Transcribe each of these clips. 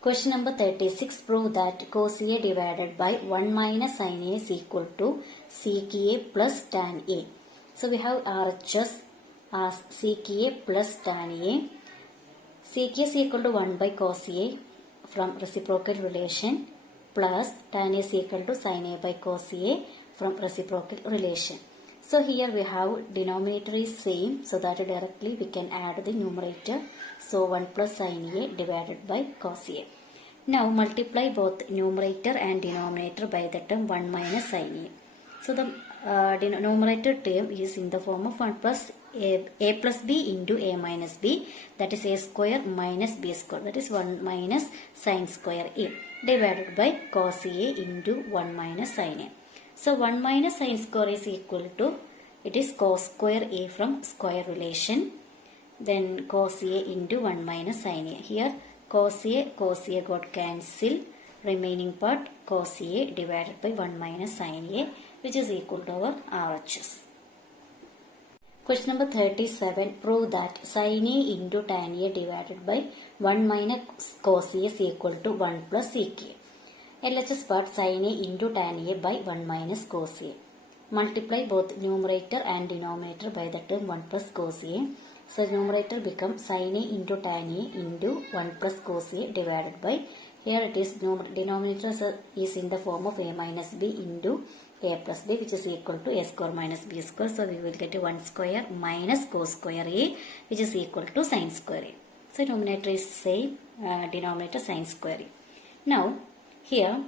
Question number 36. Prove that cos A divided by 1 minus sin A is equal to sec A plus tan A. So we have RHS as sec A plus tan A. Sec A is equal to 1 by cos A from reciprocal relation plus tan A is equal to sin A by cos A from reciprocal relation. So here we have denominator is same, so that directly we can add the numerator. So 1 plus sin A divided by cos A. Now multiply both numerator and denominator by the term 1 minus sin A. So the numerator term is in the form of 1 plus a plus b into a minus b, that is a square minus b square, that is 1 minus sin square A, divided by cos A into 1 minus sin A. So 1 minus sin square is equal to, it is cos square A from square relation, then cos A into 1 minus sin A. Here cos A got cancelled, remaining part cos A divided by 1 minus sin A, which is equal to our RHS. Question number 37. Prove that sin A into tan A divided by 1 minus cos A is equal to 1 plus sec A. LHS part sin A into tan A by 1 minus cos A. Multiply both numerator and denominator by the term 1 plus cos A. So numerator becomes sin A into tan A into 1 plus cos A divided by, here it is denominator is in the form of a minus b into a plus b, which is equal to a square minus b square. So we will get 1 square minus cos square A, which is equal to sin square A. So numerator is same, denominator sin square A. Now here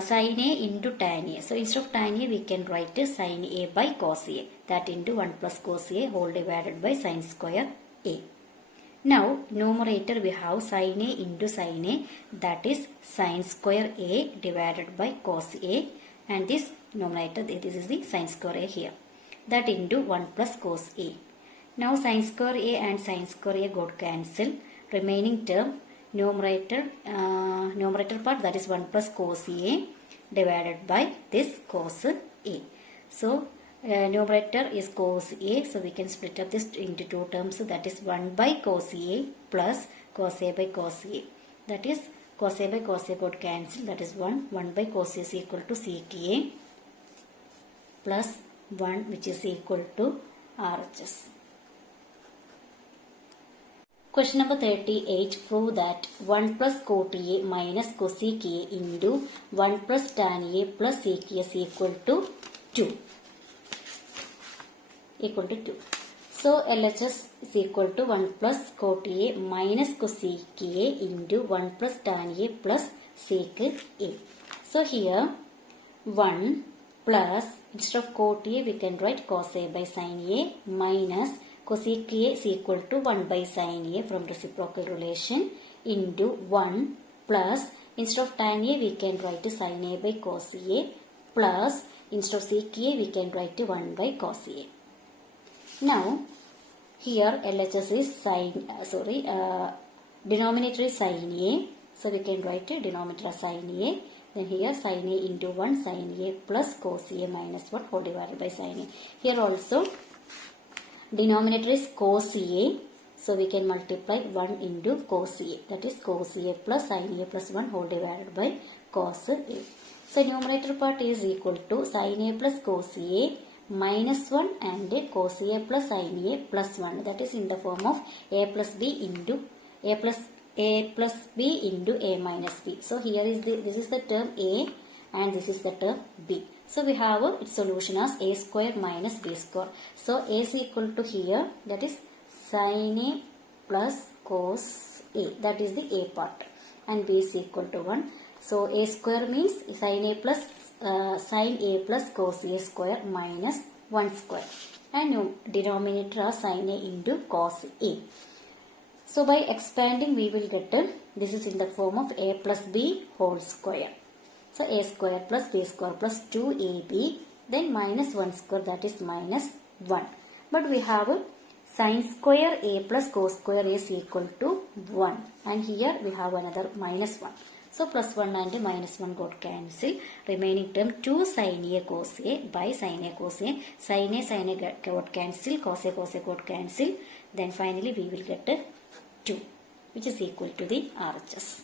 sin A into tan A. So instead of tan A we can write sin A by cos A, that into 1 plus cos A whole divided by sin square A. Now numerator we have sin A into sin A, that is sin square A divided by cos A, and this numerator, this is the sin square A here, that into 1 plus cos A. Now sin square A and sin square A got cancelled, remaining term numerator part, that is 1 plus cos A divided by this cos A. So numerator is cos A, so we can split up this into two terms, that is 1 by cos A plus cos A by cos A, that is cos A by cos A got cancelled, that is 1 by cos A is equal to sec A plus 1, which is equal to RHS. Question number 38. Prove that 1 plus cot A minus cosec A into 1 plus tan A plus sec A is equal to 2. So LHS is equal to 1 plus cot A minus cosec A into 1 plus tan A plus sec A. So here 1 plus, instead of cot A we can write cos A by sin A, minus cosec A is equal to 1 by sin A from reciprocal relation, into 1 plus, instead of tan A we can write sin A by cos A, plus instead of sec A we can write 1 by cos A. Now here LHS is denominator is sin A, so we can write denominator as sin A, then here sin A into 1 sin A plus cos A minus 1 whole divided by sin A. Here also denominator is cos A, so we can multiply 1 into cos A, that is cos A plus sin A plus 1 whole divided by cos A. So numerator part is equal to sin A plus cos A minus 1 and cos A plus sin A plus 1, that is in the form of a plus b into a plus b into a minus b. So here is this is the term A and this is the term b. So we have its solution as a square minus b square. So a is equal to here, that is sin A plus cos A, that is the a part, and b is equal to 1. So a square means sin A plus cos A square minus 1 square, and denominator as sin A into cos A. So by expanding we will get this is in the form of a plus b whole square. So a square plus b square plus 2ab, then minus 1 square, that is minus 1. But we have sin square A plus cos square A is equal to 1, and here we have another minus 1. So plus 1 and minus 1 got cancelled, remaining term 2 sin A cos A by sin A cos A, sin A got cancelled, cos A got cancelled, then finally we will get 2, which is equal to the RHS.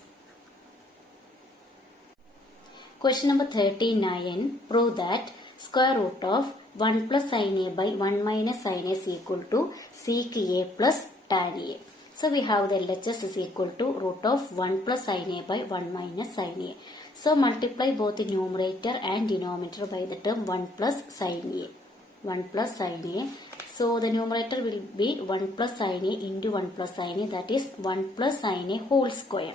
Question number 39. Prove that square root of 1 plus sin a by 1 minus sin a is equal to sec a plus tan a. So we have the LHS is equal to root of 1 plus sin a by 1 minus sin a. So multiply both the numerator and denominator by the term 1 plus sin a. 1 plus sin a. So the numerator will be 1 plus sin a into 1 plus sin a, that is 1 plus sin a whole square.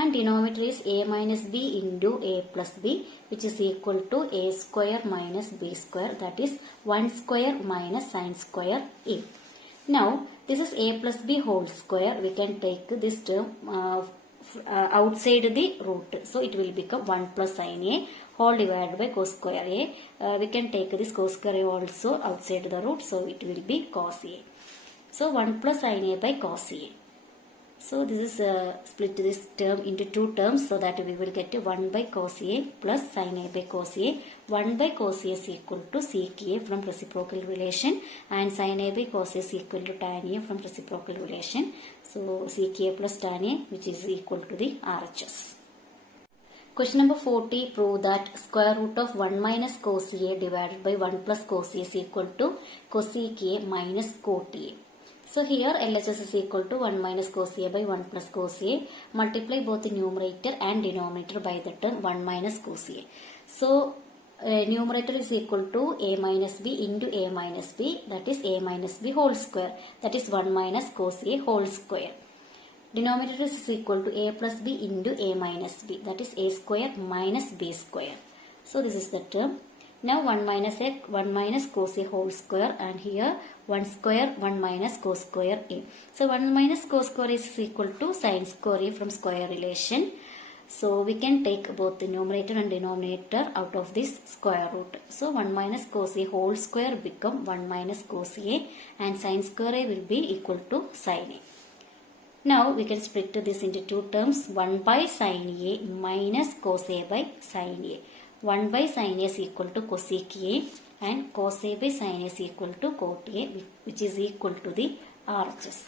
And denominator is a minus b into a plus b, which is equal to a square minus b square, that is 1 square minus sin square a. Now this is a plus b whole square. We can take this term outside the root. So it will become 1 plus sin a whole divided by cos square a. We can take this cos square a also outside the root. So it will be cos a. So 1 plus sin a by cos a. So this is split this term into two terms, so that we will get 1 by cos a plus sin a by cos a. 1 by cos a is equal to sec a from reciprocal relation, and sin a by cos a is equal to tan a from reciprocal relation. So sec a plus tan a, which is equal to the RHS. Question number 40. Prove that square root of 1 minus cos a divided by 1 plus cos a is equal to cosec a minus cot a. So here LHS is equal to 1 minus cos a by 1 plus cos a. Multiply both the numerator and denominator by the term 1 minus cos a. So numerator is equal to a minus b into a minus b, that is a minus b whole square, that is 1 minus cos a whole square. Denominator is equal to a plus b into a minus b, that is a square minus b square. So this is the term. Now 1 minus cos a whole square, and here 1 square 1 minus cos square a. So 1 minus cos square is equal to sin square a from square relation. So we can take both the numerator and denominator out of this square root. So 1 minus cos a whole square become 1 minus cos a, and sin square a will be equal to sin a. Now we can split this into two terms, 1 by sin a minus cos a by sin a. 1 by sin a is equal to cosec a, and cos a by sin a is equal to cot a, which is equal to the RHS.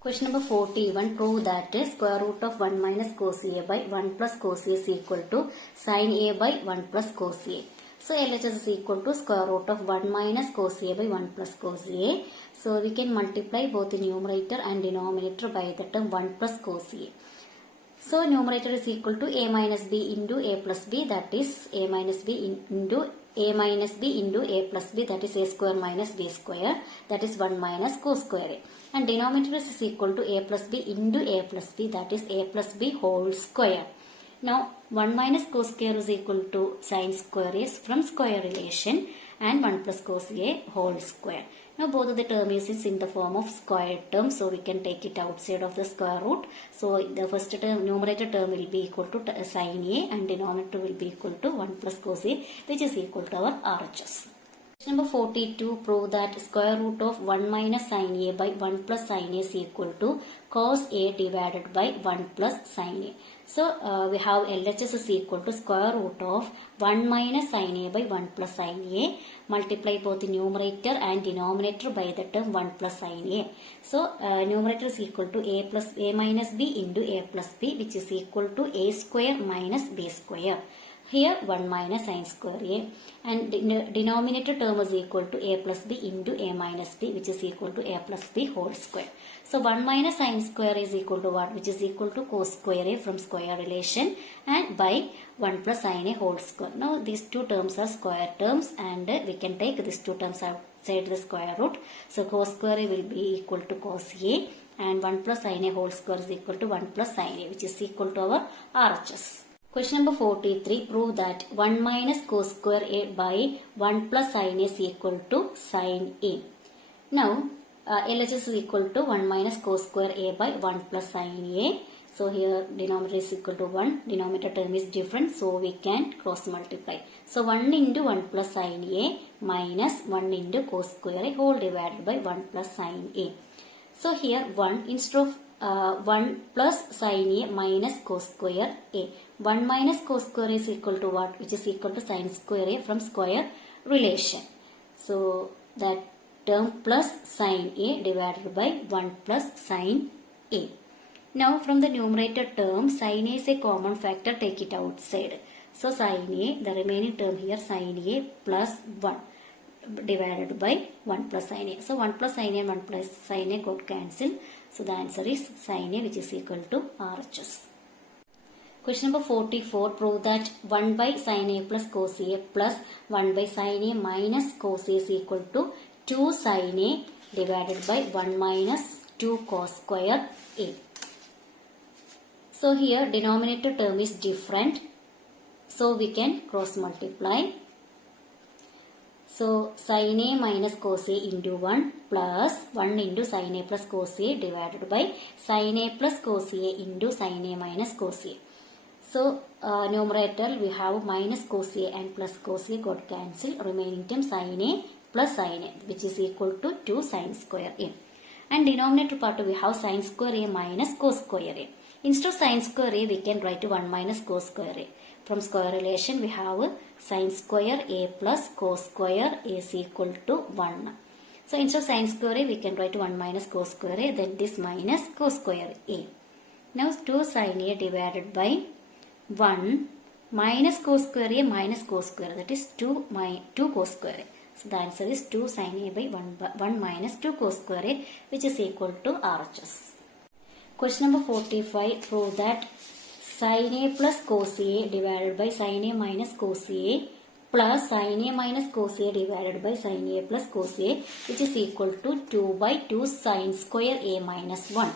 Question number 41. Prove that square root of 1 minus cos a by 1 plus cos a is equal to sin a by 1 plus cos a. So LHS is equal to square root of 1 minus cos a by 1 plus cos a. So we can multiply both the numerator and denominator by the term 1 plus cos a. So numerator is equal to a minus b into a plus b, that is a minus b into a minus b into a plus b, that is a square minus b square, that is 1 minus cos square a. And denominator is equal to a plus b into a plus b, that is a plus b whole square. Now 1 minus cos square is equal to sin square a from square relation, and 1 plus cos a whole square. Now both of the term is in the form of square term, so we can take it outside of the square root. So the first term, numerator term will be equal to sin a, and denominator will be equal to 1 plus cos a, which is equal to our RHS. Number 42. Prove that square root of 1 minus sin a by 1 plus sin a is equal to cos a divided by 1 plus sin a. So we have LHS is equal to square root of 1 minus sin a by 1 plus sin a. Multiply both the numerator and denominator by the term 1 plus sin a. So numerator is equal to a minus b into a plus b, which is equal to a square minus b square. Here 1 minus sin square a, and denominator term is equal to a plus b into a minus b, which is equal to a plus b whole square. So 1 minus sin square is equal to what? Which is equal to cos square a from square relation, and by 1 plus sin a whole square. Now these two terms are square terms, and we can take these two terms outside the square root. So cos square a will be equal to cos a, and 1 plus sin a whole square is equal to 1 plus sin a, which is equal to our RHS. Question number 43. Prove that 1 minus cos square a by 1 plus sin a is equal to sin a. Now LHS is equal to 1 minus cos square a by 1 plus sin a. So here denominator is equal to 1. Denominator term is different, so we can cross multiply. So 1 into 1 plus sin a minus 1 into cos square a whole divided by 1 plus sin a. So here 1 instead of 1 plus sin a minus cos square a. 1 minus cos square is equal to what? Which is equal to sin square a from square relation. So that term plus sin a divided by 1 plus sin a. Now from the numerator term, sin A is a common factor, take it outside. So sin A, the remaining term here, sin A plus 1 divided by 1 plus sin A. So 1 plus sin A and 1 plus sin A got cancelled. So the answer is sin A, which is equal to RHS. Question number 44. Prove that 1 by sin A plus cos A plus 1 by sin A minus cos A is equal to 2 sin A divided by 1 minus 2 cos square A. So here denominator term is different. So we can cross multiply. So sin A minus cos A into 1 plus 1 into sin A plus cos A divided by sin A plus cos A into sin A minus cos A. So numerator we have minus cos A and plus cos A got cancelled. Remaining term sin A plus sin A, which is equal to 2 sin square A. And denominator part we have sin square A minus cos square A. Instead of sin square A, we can write 1 minus cos square A. From square relation, we have sin square A plus cos square A is equal to 1. So instead of sin square A, we can write 1 minus cos square A, then this minus cos square A. Now 2 sin A divided by 1 minus cos square A minus cos square, that is 2 cos square A. So the answer is 2 sin A by 1 minus 2 cos square A, which is equal to RHS. Question number 45. Prove that sin A plus cos A divided by sin A minus cos A plus sin A minus cos A divided by sin A plus cos A, which is equal to 2 by 2 sin square A minus 1.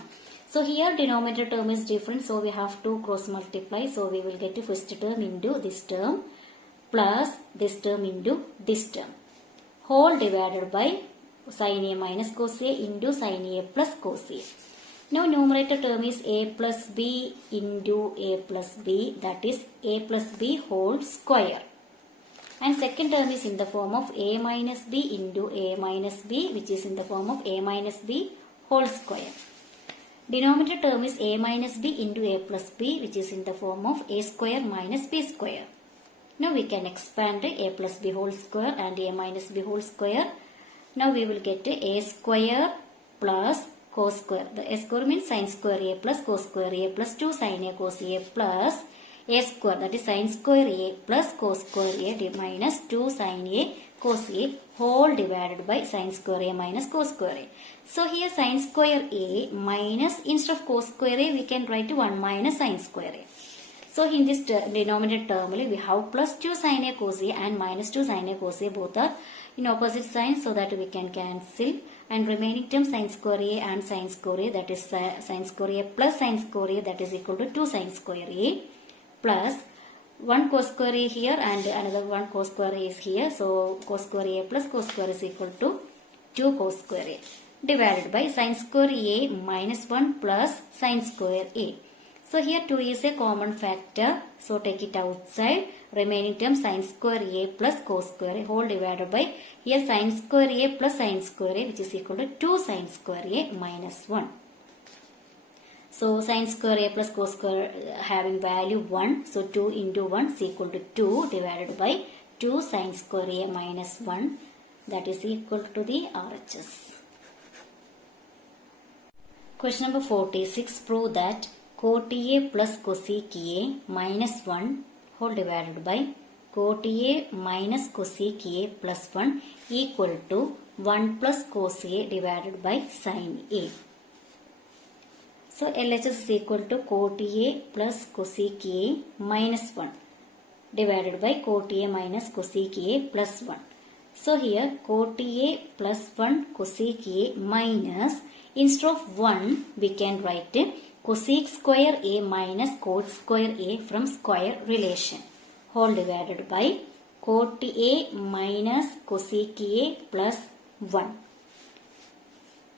So here denominator term is different, so we have to cross multiply. So we will get the first term into this term plus this term into this term, whole divided by sin A minus cos A into sin A plus cos A. Now numerator term is A plus B into A plus B, that is A plus B whole square. And second term is in the form of A minus B into A minus B, which is in the form of A minus B whole square. Denominator term is A minus B into A plus B, which is in the form of A square minus B square. Now we can expand A plus B whole square and A minus B whole square. Now we will get A square plus cos square. The A square means sin square A plus cos square A plus 2 sin A cos A plus A square, that is sin square A plus cos square A minus 2 sin A cos A whole divided by sin square A minus cos square A. So here sin square A minus, instead of cos square A, we can write 1 minus sin square A. So in this denominator term we have plus 2 sin A cos A and minus 2 sin A cos A, both are in opposite signs, so that we can cancel, and remaining term sin square A and sin square A, that is sin square A plus sin square A, that is equal to 2 sin square A plus 1 cos square A here and another 1 cos square A is here. So cos square A plus cos square is equal to 2 cos square A divided by sin square A minus 1 plus sin square A. So here 2 is a common factor, so take it outside. Remaining term sin square A plus cos square A whole divided by here sin square A plus sin square A, which is equal to 2 sin square A minus 1. So sin square A plus cos square having value 1. So 2 into 1 is equal to 2 divided by 2 sin square A minus 1, that is equal to the RHS. Question number 46. Prove that cot A plus cosec A minus 1 whole divided by cot A minus cosec A plus 1 equal to 1 plus cos A divided by sin A. So LHS is equal to cot A plus cosec A minus 1 divided by cot A minus cosec A plus 1. So here cot A plus 1 cosec A minus, instead of 1 we can write cosec square A minus cot square A from square relation, whole divided by cot A minus cosec A plus 1.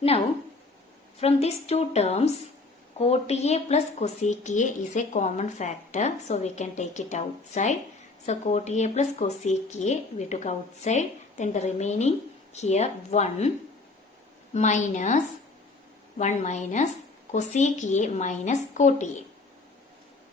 Now from these two terms, cot A plus cosec A is a common factor, so we can take it outside. So cot A plus cosec A we took outside, then the remaining here 1 minus cosec A minus cot A.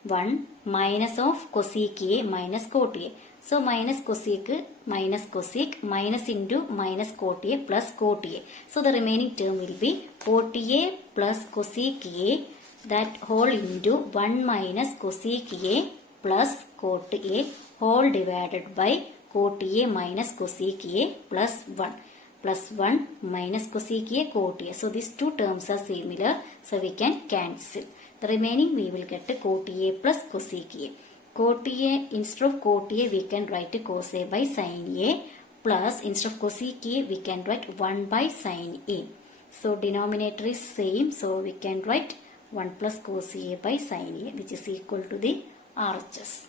1 minus of cosec A minus cot A. So minus cosec minus into minus cot A plus cot A. So the remaining term will be cot A plus cosec A that whole into 1 minus cosec A plus cot A whole divided by cot A minus cosec A plus 1. Plus 1 minus cosec A cot A. So these two terms are similar. So we can cancel. The remaining we will get cot A plus cosec A. Cot A, instead of cot A we can write cos A by sin A, plus instead of cosec A we can write 1 by sin A. So denominator is same. So we can write 1 plus cos A by sin A, which is equal to the RHS.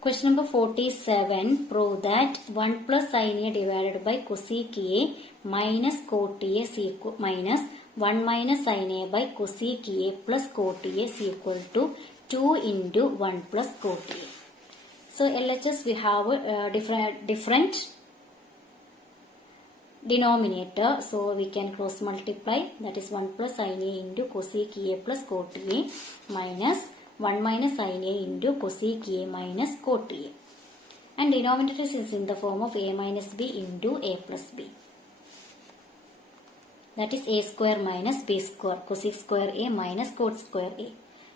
Question number 47. Prove that 1 plus sin A divided by cosec A minus cot A is equal minus 1 minus sin A by cosec A plus cot A is equal to 2 into 1 plus cot A. So LHS we have a different denominator. So we can cross multiply, that is 1 plus sin A into cosec A plus cot A minus 1 minus sin A into cosec A minus cot A. And denominator is in the form of A minus B into A plus B. That is A square minus B square, cosec square A minus cot square A.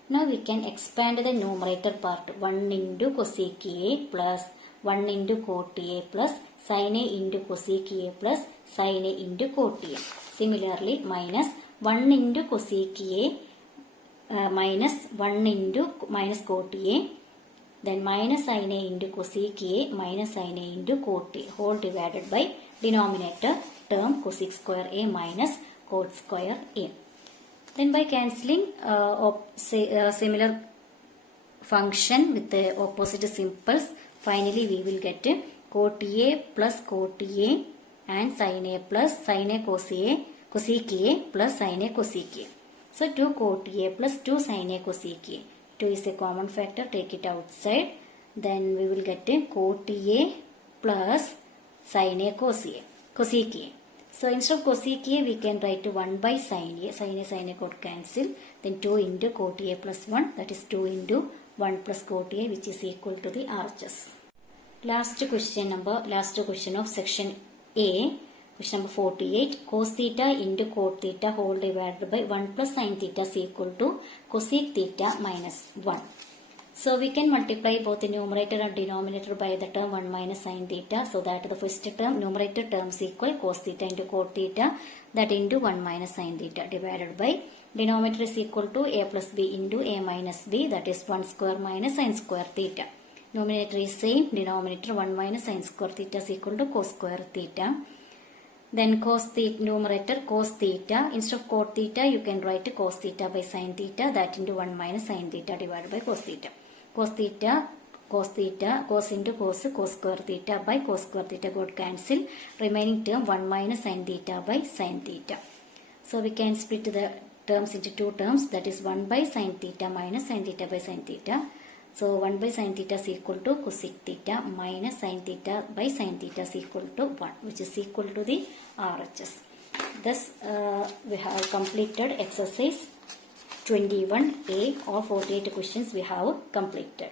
Now we can expand the numerator part. 1 into cosec A plus 1 into cot A plus sin A into cosec A plus sin A into cot A. Similarly, minus 1 into cosec A minus 1 into minus cot A, then minus sin A into cosec A minus sin A into cot A whole divided by denominator term cosec square A minus cot square A. Then by cancelling similar function with the opposite symbols, finally we will get cot A plus cot A and sin A plus sin A cosec A plus sin A cosec A. So 2 cot A plus 2 sin A cosec A. 2 is a common factor, take it outside. Then we will get cot A plus sin A cosec A. So instead of cosec A we can write 1 by sin A. Sin A got cancel. Then 2 into cot A plus 1, that is 2 into 1 plus cot A, which is equal to the RHS. Last question of section A. Question number 48. Cos theta into cot theta whole divided by 1 plus sin theta is equal to cosec theta minus 1. So we can multiply both the numerator and denominator by the term 1 minus sin theta. So that the first term, numerator terms equal cos theta into cot theta, that into 1 minus sin theta divided by denominator is equal to A plus B into A minus B, that is 1 square minus sin square theta. Numerator is same, denominator 1 minus sin square theta is equal to cos square theta. Then cos theta, numerator cos theta, instead of cot theta you can write cos theta by sin theta, that into 1 minus sin theta divided by cos theta. Cos theta, cos into cos square theta by cos square theta got cancel. Remaining term 1 minus sin theta by sin theta. So we can split the terms into two terms, that is 1 by sin theta minus sin theta by sin theta. So 1 by sin theta is equal to cosec theta minus sin theta by sin theta is equal to 1, which is equal to the RHS. Thus we have completed exercise 21A. All 48 questions we have completed.